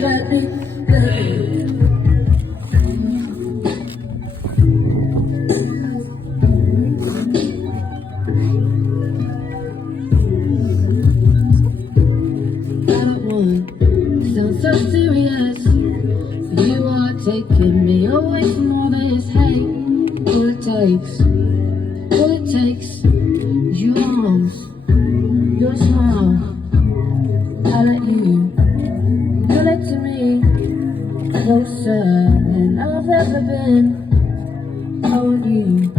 Sounds so serious. You are taking me away from all this hate. All it takes is your arms, your smile. I let you relate to me closer than I've ever been. I want you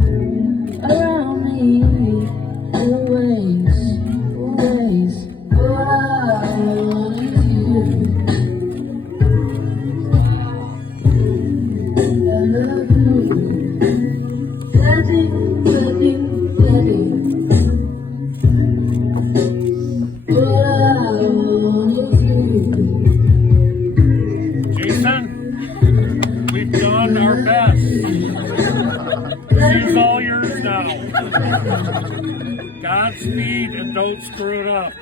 around me, always, always. Oh, I want you. I love you. Daddy, daddy, daddy. Oh, I want you. Jason, we've done our best. She's all yours now. Godspeed and don't screw it up.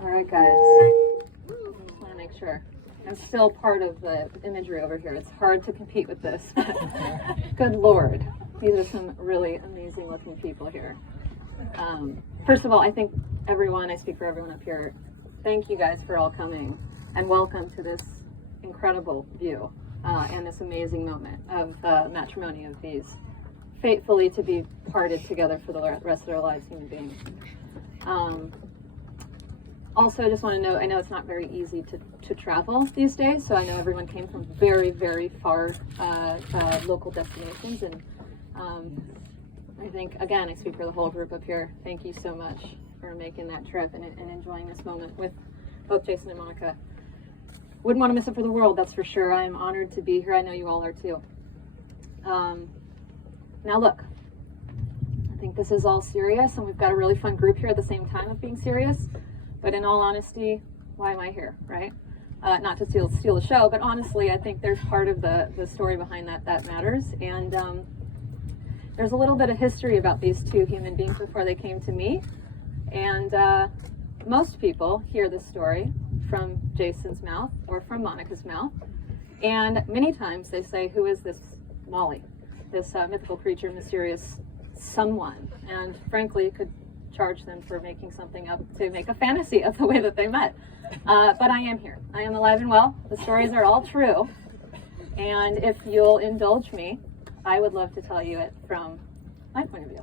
All right, guys. I just want to make sure. I'm still part of the imagery over here. It's hard to compete with this. Good Lord. These are some really amazing looking people here. First of all, I think I speak for everyone up here, thank you guys for all coming and welcome to this incredible view and this amazing moment of matrimony of these fatefully to be parted together for the rest of their lives human beings. Also, I just want to note, I know it's not very easy to travel these days, so I know everyone came from very, very far local destinations, and I think, again, I speak for the whole group up here. Thank you so much for making that trip and enjoying this moment with both Jason and Monica. Wouldn't want to miss it for the world, that's for sure. I am honored to be here. I know you all are too. Now look, I think this is all serious, and we've got a really fun group here at the same time of being serious. But in all honesty, why am I here, right? Not to steal the show, but honestly, I think there's part of the story behind that matters. And there's a little bit of history about these two human beings before they came to me. And most people hear this story from Jason's mouth or from Monica's mouth. And many times they say, who is this Molly? This mythical creature, mysterious someone. And frankly, it could charge them for making something up to make a fantasy of the way that they met. But I am here. I am alive and well. The stories are all true. And if you'll indulge me, I would love to tell you it from my point of view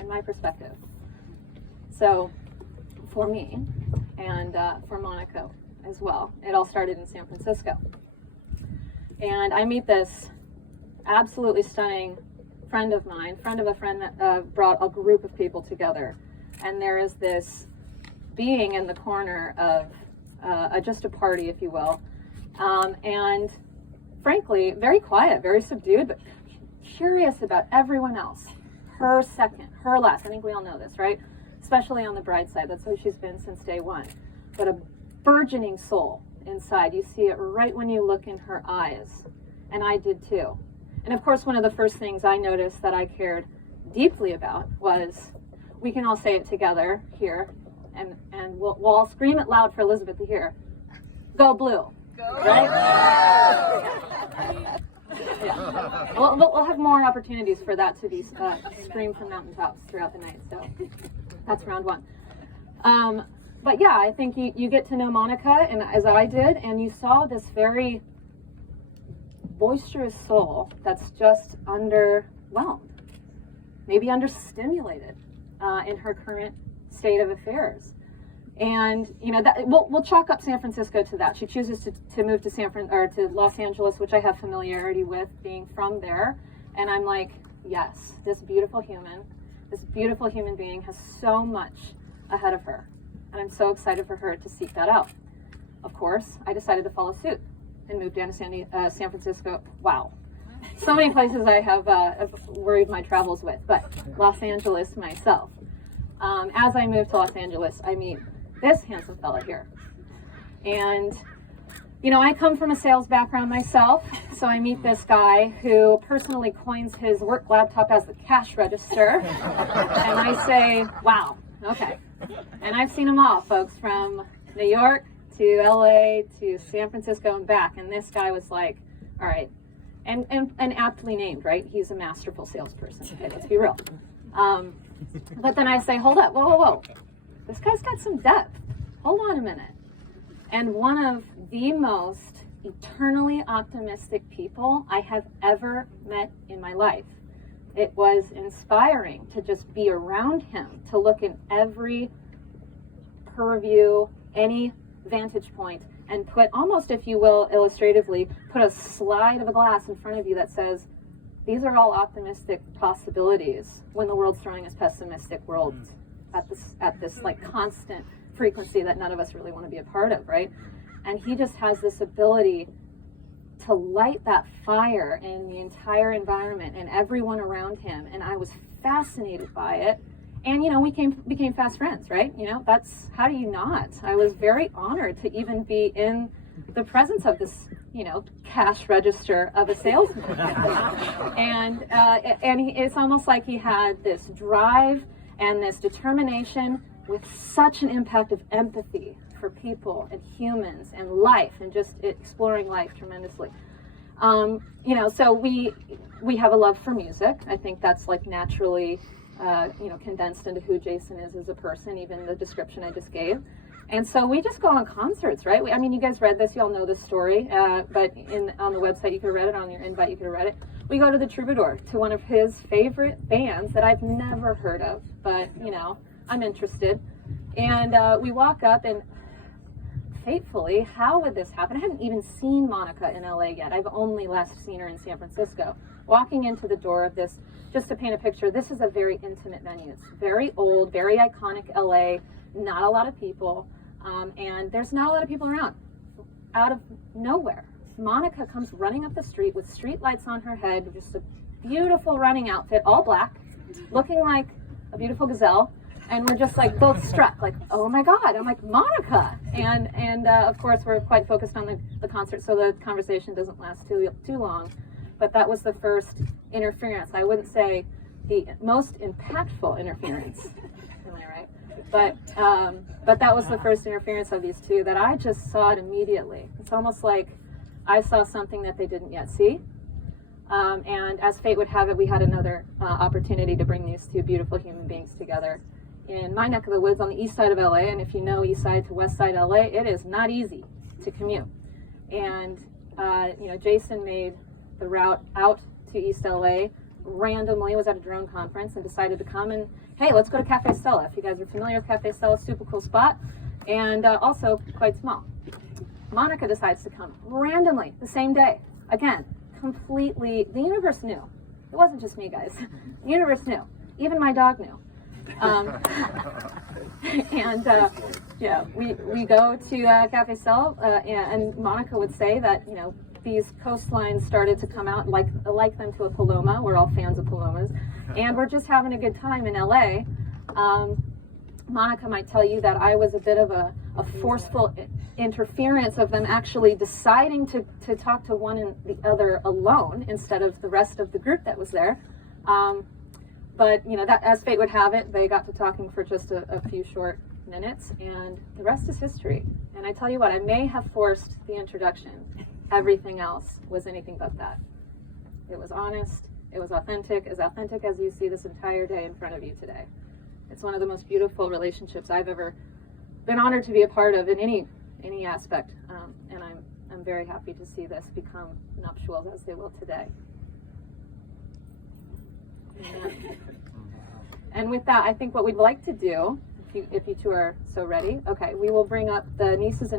and my perspective. So for me and for Monica as well, it all started in San Francisco. And I meet this absolutely stunning friend of mine, friend of a friend that brought a group of people together. And there is this being in the corner of just a party, if you will. And frankly, very quiet, very subdued, but curious about everyone else. Her second, her last. I think we all know this, right? Especially on the bride's side. That's who she's been since day one. But a burgeoning soul inside. You see it right when you look in her eyes. And I did too. And of course, one of the first things I noticed that I cared deeply about was, we can all say it together here, and we'll all scream it loud for Elizabeth to hear. Go blue. Go. Right? Yeah. We'll have more opportunities for that to be screamed from mountaintops throughout the night, so that's round one. But yeah, I think you get to know Monica, and as I did, and you saw this very boisterous soul that's just underwhelmed, maybe understimulated, in her current state of affairs. And that we'll chalk up San Francisco to that. She chooses to move to to Los Angeles, which I have familiarity with, being from there. And I'm like, yes, this beautiful human being has so much ahead of her, and I'm so excited for her to seek that out. Of course, I decided to follow suit and move down to San Francisco. Wow, so many places I have worried my travels with, but Los Angeles myself. As I move to Los Angeles, I meet this handsome fella here. And, I come from a sales background myself, so I meet this guy who personally coins his work laptop as the cash register. And I say, wow, okay. And I've seen them all, folks, from New York to LA to San Francisco and back. And this guy was like, all right, and aptly named, right? He's a masterful salesperson. Okay, let's be real. But then I say, hold up, whoa. This guy's got some depth. Hold on a minute. And one of the most eternally optimistic people I have ever met in my life. It was inspiring to just be around him, to look in every purview, any vantage point, and put almost, if you will, illustratively, put a slide of a glass in front of you that says, these are all optimistic possibilities when the world's throwing us pessimistic worlds at this like constant frequency that none of us really want to be a part of, right? And he just has this ability to light that fire in the entire environment and everyone around him. And I was fascinated by it. And, we became fast friends, right? That's, how do you not? I was very honored to even be in the presence of this, cash register of a salesman. And it's almost like he had this drive and this determination with such an impact of empathy for people and humans and life and just exploring life tremendously. So we have a love for music. I think that's like naturally, condensed into who Jason is as a person, even the description I just gave. And so we just go on concerts, right? You guys read this, you all know this story, but on the website you could have read it, on your invite you could have read it. We go to the Troubadour, to one of his favorite bands that I've never heard of, but, I'm interested. And we walk up, and fatefully, how would this happen? I haven't even seen Monica in LA yet. I've only last seen her in San Francisco. Walking into the door of this, just to paint a picture, this is a very intimate venue. It's very old, very iconic LA, not a lot of people, and there's not a lot of people around. Out of nowhere, Monica comes running up the street with street lights on her head, just a beautiful running outfit, all black, looking like a beautiful gazelle. And we're just like both struck, like, oh my God. I'm like, Monica. And of course, we're quite focused on the concert, so the conversation doesn't last too long. But that was the first interference. I wouldn't say the most impactful interference, am I right? But that was the first interference of these two that I just saw it immediately. It's almost like I saw something that they didn't yet see. And as fate would have it, we had another opportunity to bring these two beautiful human beings together in my neck of the woods on the east side of LA. And if you know east side to west side LA, it is not easy to commute. And Jason made the route out to East LA randomly, was at a drone conference and decided to come, and hey, let's go to Cafe Stella. If you guys are familiar with Cafe Stella, super cool spot, and also quite small. Monica decides to come randomly the same day. Again, completely, the universe knew. It wasn't just me, guys. The universe knew. Even my dog knew. We go to Cafe Stella, and Monica would say that, these coastlines started to come out like them to a Paloma. We're all fans of Palomas. And we're just having a good time in LA. Monica might tell you that I was a bit of a forceful interference of them actually deciding to talk to one and the other alone instead of the rest of the group that was there. But that, as fate would have it, they got to talking for just a few short minutes, and the rest is history. And I tell you what, I may have forced the introduction. Everything else was anything but that. It was honest, it was authentic as you see this entire day in front of you today. It's one of the most beautiful relationships I've ever been honored to be a part of in any aspect, and I'm very happy to see this become nuptials as they will today. And with that, I think what we'd like to do, if you two are so ready, okay, we will bring up the nieces and